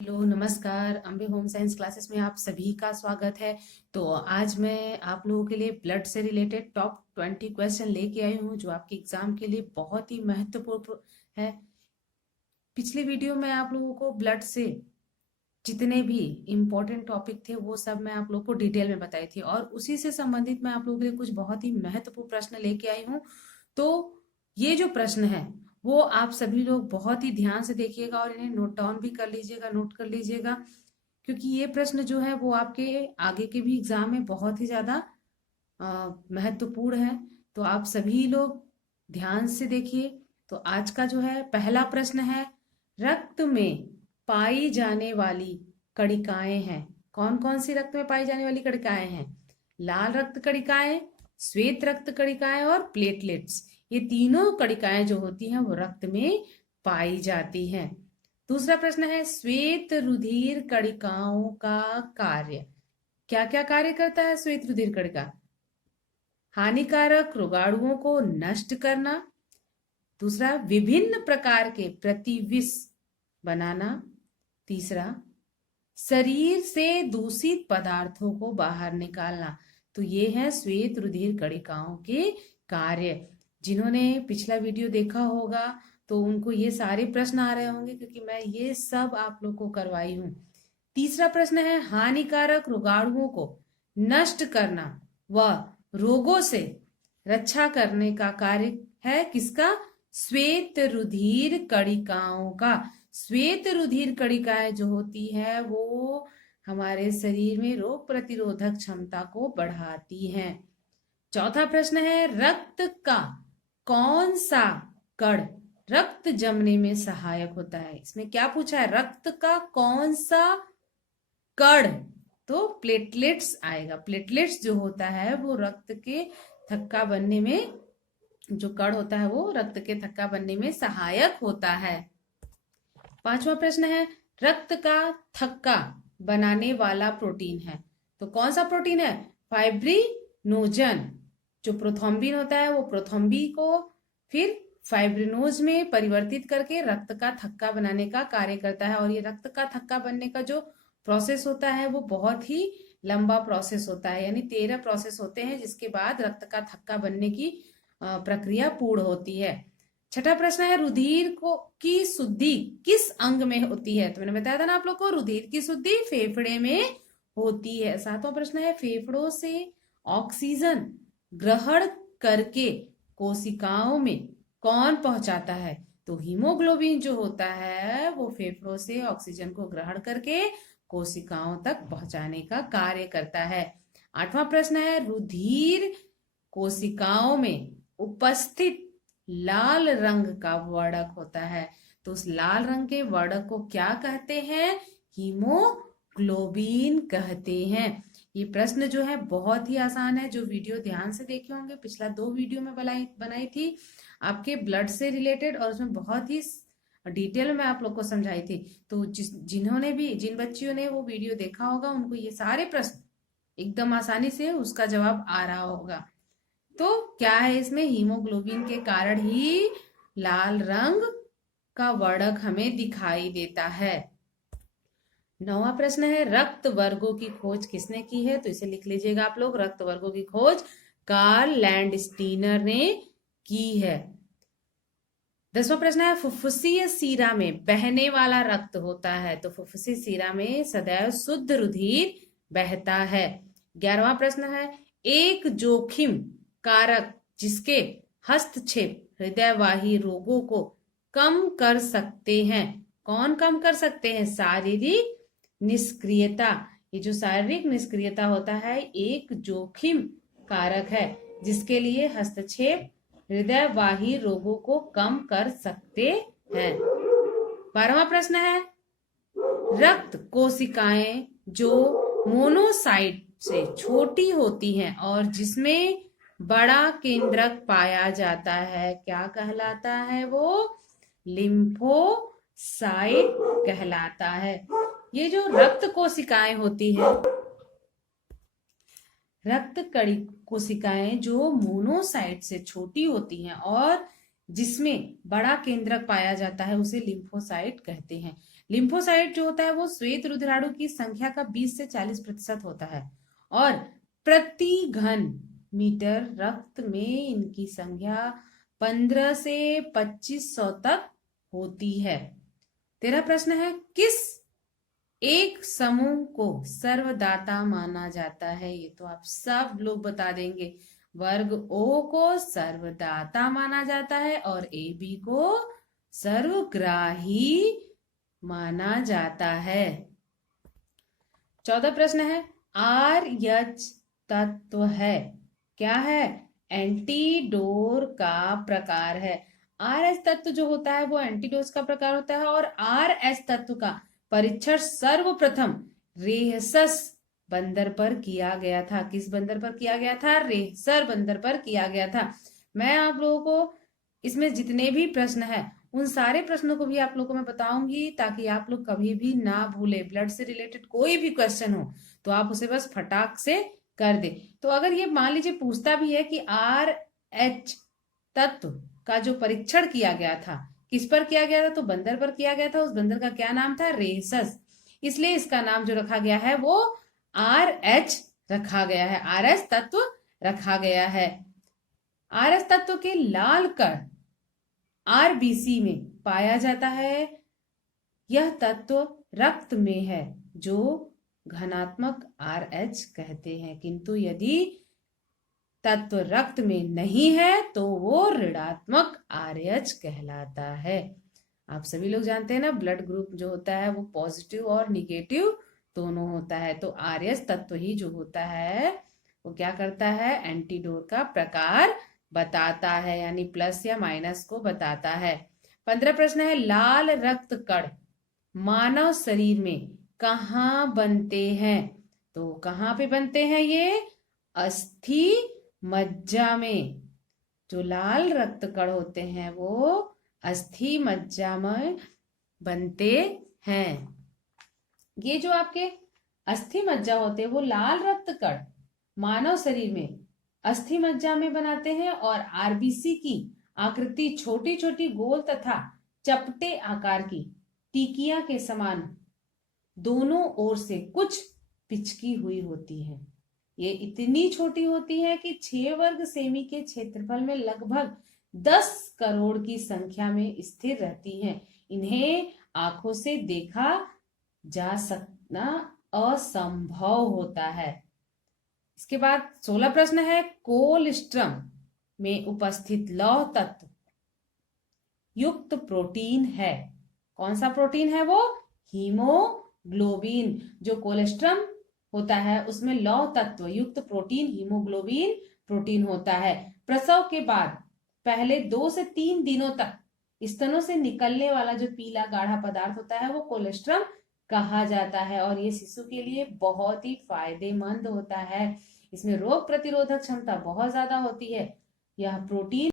Hello नमस्कार। Ambe home science classes में आप सभी का स्वागत है। तो आज मैं आप लोगों के लिए ब्लड से रिलेटेड टॉप 20 क्वेश्चन लेके आई हूँ जो आपके एग्जाम के लिए बहुत ही महत्वपूर्ण है। पिछले वीडियो में आप लोगों को ब्लड से जितने भी इम्पोर्टेंट टॉपिक थे वो सब मैं आप लोगों को डिटेल में बताई थी और उसी से संबंधित मैं आप लोगों के लिए कुछ बहुत ही महत्वपूर्ण प्रश्न लेके आई हूँ। तो ये जो प्रश्न है वो आप सभी लोग बहुत ही ध्यान से देखिएगा और इन्हें नोट डाउन भी कर लीजिएगा, नोट कर लीजिएगा, क्योंकि ये प्रश्न जो है वो आपके आगे के भी एग्जाम में बहुत ही ज्यादा महत्वपूर्ण है। तो आप सभी लोग ध्यान से देखिए। तो आज का जो है पहला प्रश्न है, रक्त में पाई जाने वाली कणिकाएं हैं। कौन कौन सी रक्त में पाई जाने वाली कणिकाएं हैं? लाल रक्त कणिकाएं, श्वेत रक्त कणिकाएं और प्लेटलेट्स। ये तीनों कणिकाएं जो होती हैं वो रक्त में पाई जाती हैं। दूसरा प्रश्न है, श्वेत रुधिर कणिकाओं का कार्य। क्या क्या कार्य करता है श्वेत रुधिर कणिका? हानिकारक रोगाणुओं को नष्ट करना। दूसरा, विभिन्न प्रकार के प्रतिविष बनाना। तीसरा, शरीर से दूषित पदार्थों को बाहर निकालना। तो ये है श्वेत रुधिर कणिकाओं के कार्य। जिन्होंने पिछला वीडियो देखा होगा तो उनको ये सारे प्रश्न आ रहे होंगे, क्योंकि मैं ये सब आप लोग को करवाई हूं। तीसरा प्रश्न है, हानिकारक रोगाणुओं को नष्ट करना व रोगों से रक्षा करने का कार्य है किसका? श्वेत रुधिर कणिकाओं का। श्वेत रुधिर कणिकाएं जो होती है वो हमारे शरीर में रोग प्रतिरोधक क्षमता को बढ़ाती हैं। चौथा प्रश्न है, रक्त का कौन सा कण रक्त जमने में सहायक होता है? इसमें क्या पूछा है? रक्त का कौन सा कण? तो प्लेटलेट्स आएगा। प्लेटलेट्स जो होता है वो रक्त के थक्का बनने में, जो कण होता है वो रक्त के थक्का बनने में सहायक होता है। पांचवा प्रश्न है, रक्त का थक्का बनाने वाला प्रोटीन है। तो कौन सा प्रोटीन है? फाइब्रिनोजन। जो प्रोथ्रोम्बिन होता है वो प्रोथ्रोम्बी को फिर फाइब्रिनोज में परिवर्तित करके रक्त का थक्का बनाने का कार्य करता है। और ये रक्त का थक्का बनने का जो प्रोसेस होता है वो बहुत ही लंबा प्रोसेस होता है, यानी 13 प्रोसेस होते हैं जिसके बाद रक्त का थक्का बनने की प्रक्रिया पूर्ण होती है। छठा प्रश्न है, रुधिर को की शुद्धि किस अंग में होती है? तो मैंने बताया था ना आप लोग को, रुधिर की शुद्धि फेफड़े में होती है। सातवां प्रश्न है, फेफड़ों से ऑक्सीजन ग्रहण करके कोशिकाओं में कौन पहुंचाता है? तो हीमोग्लोबिन जो होता है वो फेफड़ों से ऑक्सीजन को ग्रहण करके कोशिकाओं तक पहुंचाने का कार्य करता है। आठवां प्रश्न है, रुधिर कोशिकाओं में उपस्थित लाल रंग का वर्णक होता है। तो उस लाल रंग के वर्णक को क्या कहते हैं? हीमोग्लोबिन कहते हैं। ये प्रश्न जो है बहुत ही आसान है। जो वीडियो ध्यान से देखे होंगे, पिछला 2 वीडियो में बनाई थी आपके ब्लड से रिलेटेड, और उसमें बहुत ही डिटेल में आप लोग को समझाई थी। तो जिन बच्चियों ने वो वीडियो देखा होगा उनको ये सारे प्रश्न एकदम आसानी से उसका जवाब आ रहा होगा। तो क्या है इसमें? हीमोग्लोबिन के कारण ही लाल रंग का वर्णक हमें दिखाई देता है। 9वां प्रश्न है, रक्त वर्गों की खोज किसने की है? तो इसे लिख लीजिएगा आप लोग। रक्त वर्गों की खोज कार्ल लैंडस्टीनर ने की है। 10वां प्रश्न है, फुफ्फुसीय सीरा में बहने वाला रक्त होता है। तो फुफ्फुसीय सीरा में सदैव शुद्ध रुधिर बहता है। 11वां प्रश्न है, एक जोखिम कारक जिसके हस्तक्षेप हृदयवाही रोगों को कम कर सकते हैं। कौन कम कर सकते हैं? शारीरिक निष्क्रियता। ये जो शारीरिक निष्क्रियता होता है एक जोखिम कारक है जिसके लिए हस्तक्षेप हृदयवाही रोगों को कम कर सकते हैं। 12वां प्रश्न है, रक्त कोशिकाएं जो मोनोसाइट से छोटी होती हैं और जिसमें बड़ा केंद्रक पाया जाता है, क्या कहलाता है? वो लिम्फोसाइट कहलाता है। ये जो रक्त कोशिकाएं होती है, रक्त कड़ी कोशिकाएं जो मोनोसाइट से छोटी होती हैं और जिसमें बड़ा केंद्रक पाया जाता है उसे लिम्फोसाइट कहते हैं। लिम्फोसाइट जो होता है वो श्वेत रुधिराणु की संख्या का 20 से 40% होता है और प्रति घन मीटर रक्त में इनकी संख्या 15 से 2500 तक होती है। तेरा प्रश्न है, किस एक समूह को सर्वदाता माना जाता है? ये तो आप सब लोग बता देंगे। वर्ग ओ को सर्वदाता माना जाता है और ए बी को सर्वग्राही माना जाता है। 14 प्रश्न है, RH तत्व है, क्या है? एंटीडोर का प्रकार है। RH तत्व जो होता है वो एंटीडोस का प्रकार होता है और RS तत्व का परीक्षण सर्वप्रथम रेहसस बंदर पर किया गया था। किस बंदर पर किया गया था? रेहसर बंदर पर किया गया था। मैं आप लोगों को इसमें जितने भी प्रश्न है उन सारे प्रश्नों को भी आप लोगों को मैं बताऊंगी ताकि आप लोग कभी भी ना भूले। ब्लड से रिलेटेड कोई भी क्वेश्चन हो तो आप उसे बस फटाक से कर दे। तो अगर ये मान लीजिए पूछता भी है कि RH तत्व का जो परीक्षण किया गया था किस पर किया गया था, तो बंदर पर किया गया था। उस बंदर का क्या नाम था? रेहसस। इसलिए इसका नाम जो रखा गया है वो RH रखा गया है, RS तत्व रखा गया है। RS तत्व के लाल कण RBC में पाया जाता है। यह तत्व रक्त में है जो घनात्मक RH कहते हैं, किंतु यदि तत्व रक्त में नहीं है तो वो ऋणात्मक RH कहलाता है। आप सभी लोग जानते हैं ना, ब्लड ग्रुप जो होता है वो पॉजिटिव और निगेटिव दोनों होता है। तो RH तत्व ही जो होता है वो क्या करता है? एंटीडोर का प्रकार बताता है, यानी प्लस या माइनस को बताता है। 15 प्रश्न है, लाल रक्त कण मानव शरीर में कहाँ बनते हैं? तो कहाँ पे बनते हैं ये? अस्थि मज्जा में। जो लाल रक्त कण होते हैं वो अस्थि मज्जा में बनते हैं। ये जो आपके अस्थि मज्जा होते हैं वो लाल रक्त कण मानव शरीर में अस्थि मज्जा में बनाते हैं और RBC की आकृति छोटी छोटी गोल तथा चपटे आकार की टिकिया के समान दोनों ओर से कुछ पिचकी हुई होती है। ये इतनी छोटी होती है कि 6 वर्ग सेमी के क्षेत्रफल में लगभग 10 करोड़ की संख्या में स्थिर रहती हैं। इन्हें आंखों से देखा जा सकना असंभव होता है। इसके बाद 16 प्रश्न है, कोलेस्ट्रम में उपस्थित लौह तत्व युक्त प्रोटीन है, कौन सा प्रोटीन है वो? हीमोग्लोबिन। जो कोलेस्ट्रम होता है उसमें लौह तत्व युक्त प्रोटीन हीमोग्लोबिन प्रोटीन होता है। प्रसव के बाद पहले 2 से 3 दिनों तक स्तनों से निकलने वाला जो पीला गाढ़ा पदार्थ होता है वो कोलेस्ट्रम कहा जाता है और ये शिशु के लिए बहुत ही फायदेमंद होता है। इसमें रोग प्रतिरोधक क्षमता बहुत ज्यादा होती है। यह प्रोटीन